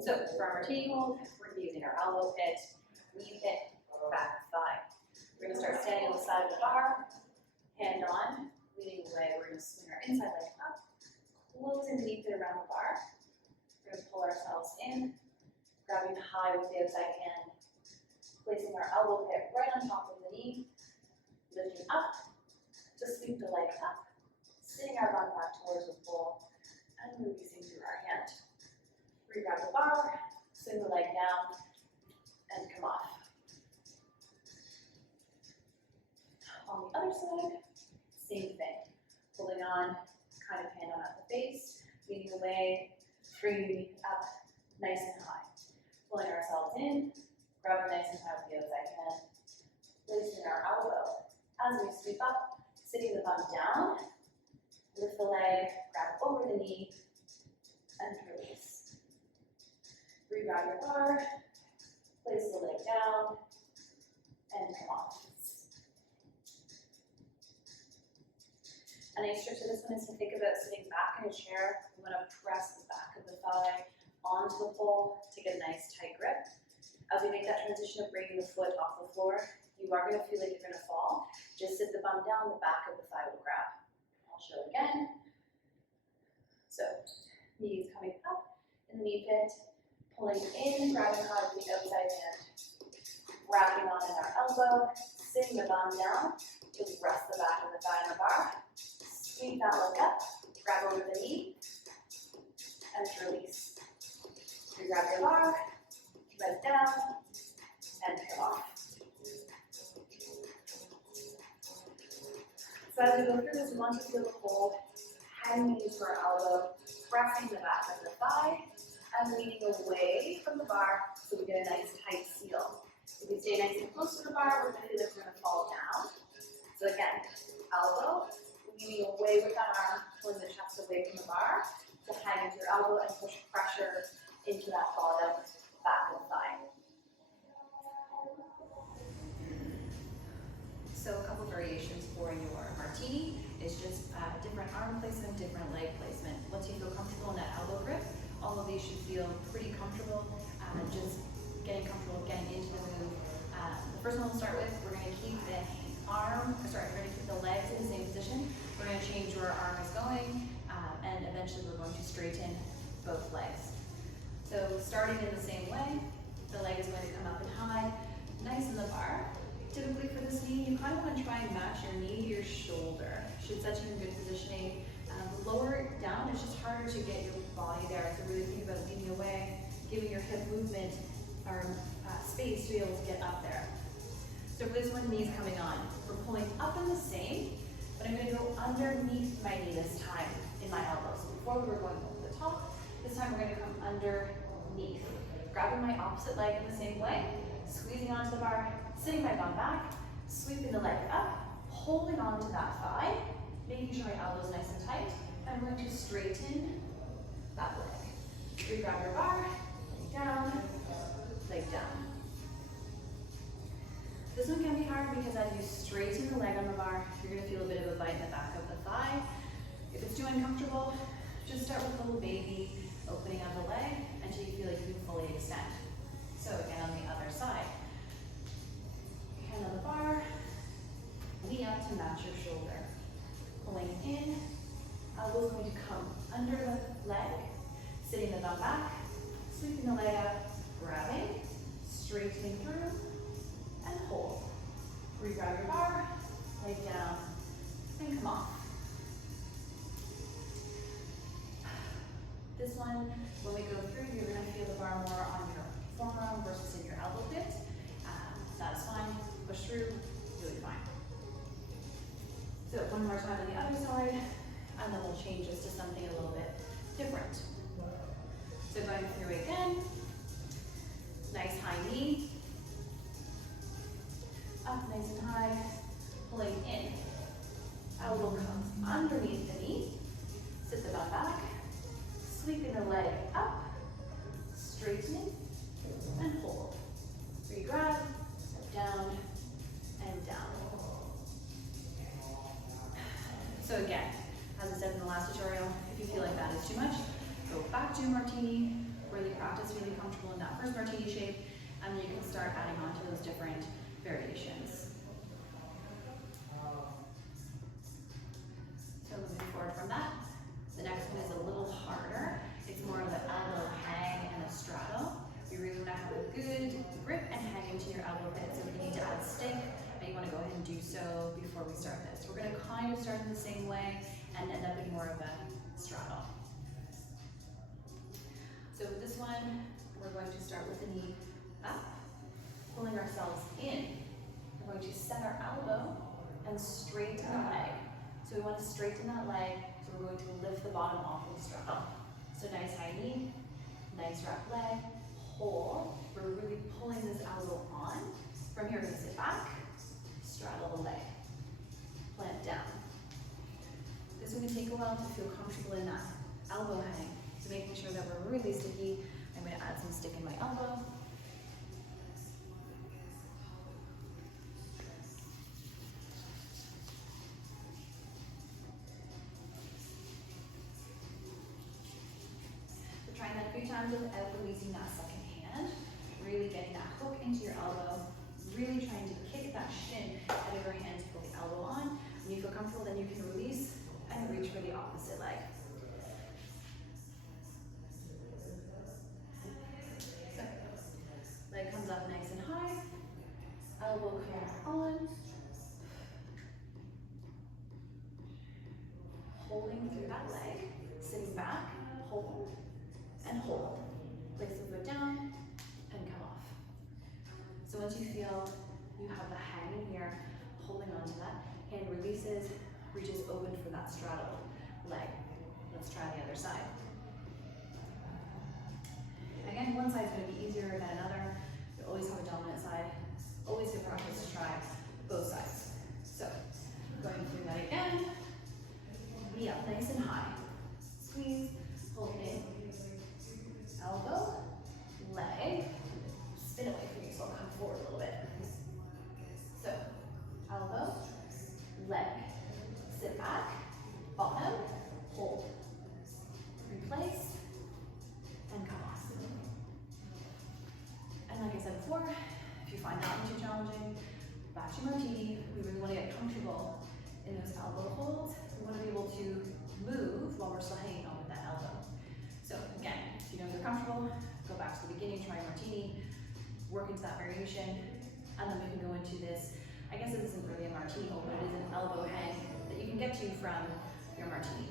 So for our martini hold, we're going to be using our elbow pit, knee pit, back thigh. We're going to start standing on the side of the bar, hand on, leaning away. We're going to swing our inside leg up, closing the knee pit around the bar. We're going to pull ourselves in, grabbing high with the outside hand, placing our elbow pit right on top of the knee, lifting up to sweep the leg up, sitting our bum back towards the floor, and releasing through our hand. Grab the bar, swing the leg down, and come off. On the other side, same thing. Holding on, kind of hand on at the face, leaning away, bringing up nice and high. Pulling ourselves in, grabbing nice and high with the outside hand, placing our elbow. As we sweep up, sitting the bum down, lift the leg, grab over the knee, and release. Regrab your bar, place the leg down, and come off. A nice trick to this one is to think about sitting back in a chair. You want to press the back of the thigh onto the pole to get a nice tight grip. As we make that transition of bringing the foot off the floor, you are going to feel like you're going to fall. Just sit the bum down, the back of the thigh will grab. I'll show again. So, knees coming up in the knee pit. Pulling in, grabbing hard with the outside hand, wrapping on in our elbow, sitting the bum down, just rest the back of the thigh on the bar, sweep that leg up, grab over the knee, and release. Grab your bar, leg down, and come off. So as we go through this, we want to feel the hold, heading into our elbow, pressing the back of the thigh, and leaning away from the bar so we get a nice tight seal. If we stay nice and close to the bar, we're going to feel like we're going to fall down. So again, elbow, leaning away with that arm, pulling the chest away from the bar to hang into your elbow and push pressure into that bottom back of the thigh. So a couple variations for your martini is just different arm placement, different leg placement. Once you feel comfortable in that elbow grip, all of these should feel pretty comfortable, just getting comfortable getting into the move. The first one we'll start with, we're going to keep the we're going to keep the legs in the same position. We're going to change where our arm is going, and eventually we're going to straighten both legs. So starting in the same way, the leg is going to come up and high, nice in the bar. Typically for this knee, you kind of want to try and match your knee to your shoulder. Should set you in good positioning. Lower it down, it's just harder to get your body there. So really think about leaning away, giving your hip movement or space to be able to get up there. So for this one, knees coming on. We're pulling up in the same, but I'm going to go underneath my knee this time in my elbow. So before we were going over the top, this time we're going to come underneath. Grabbing my opposite leg in the same way, squeezing onto the bar, sitting my bum back, sweeping the leg up, holding onto that thigh, making sure my elbow is nice and tight. I'm going to straighten that leg. Re-grab your bar, leg down. This one can be hard because as you straighten the leg on the bar, you're going to feel a bit of a bite in the back of the thigh. If it's too uncomfortable, just start with a little baby, opening up the leg until you feel like you can fully extend. So again, on the other side. Hand on the bar, knee up to match your shoulder. Pulling in, elbow's going to come under the leg, sitting the bum back, sweeping the leg up, grabbing, straightening through, and hold. Re-grab your bar, leg down, and come off. This one, when we go through, you're going to feel the bar more on your forearm versus in your elbow pit. That's fine. Push through, really fine. So one more time on the other side, and then we'll change this to something a little bit different. So going through again, nice high knee, up nice and high, pulling in. Elbow comes underneath the knee, sit the bum back, sweeping the leg up, straightening, and hold. Re-grab, down, and down. So again, as I said in the last tutorial, if you feel like that is too much, go back to Martini, really practice really comfortable in that first Martini shape, and then you can start adding on to those different variations. So moving forward from that, the next one is a little harder. It's more of an elbow hang and a straddle. You really want to have a good grip and hang into your elbow pit. So if you need to add stick, and you want to go ahead and do so before we start this. We're going to kind of start in the same way and end up in more of a straddle. So with this one, we're going to start with the knee up, pulling ourselves in. We're going to set our elbow and straighten the leg. So we want to straighten that leg, so we're going to lift the bottom off of the straddle. So nice high knee, nice wrap leg, hold. We're really pulling this elbow on. From here, we're going to sit back, straddle the leg, plant down. This one can take a while to feel comfortable in that elbow hang. So making sure that we're really sticky. I'm going to add some stick in my elbow. So trying that a few times without releasing that second hand. Really getting that hook into your elbow. Really trying to kick that shin out of your hand to pull the elbow on. When you feel comfortable, then you can release and reach for the opposite leg. So, leg comes up nice and high, elbow comes on, holding through that leg, sitting back, hold, and hold. Place the foot down, and come off. So once you feel you have the hang in here, holding on to that, hand releases, reaches open for that straddle leg. Let's try the other side. Again, one side's going to be easier than another. You always have a dominant side. Always good practice to try both sides. So, going through that again. Knee up nice and high. Squeeze, hold in. Elbow, leg, spin away from you, so I'll come forward a little bit. So, elbow, leg, sit back, bottom, hold, replace, and come off. And like I said before, if you find that one too challenging, back to Martini. We really want to get comfortable in those elbow holds. We want to be able to move while we're still hanging on with that elbow. So again, if you don't feel comfortable, go back to the beginning, try Martini, work into that variation, and then we can go into this. I guess it isn't really a Martini hold, but it is an elbow hang that you can get to from your Martini.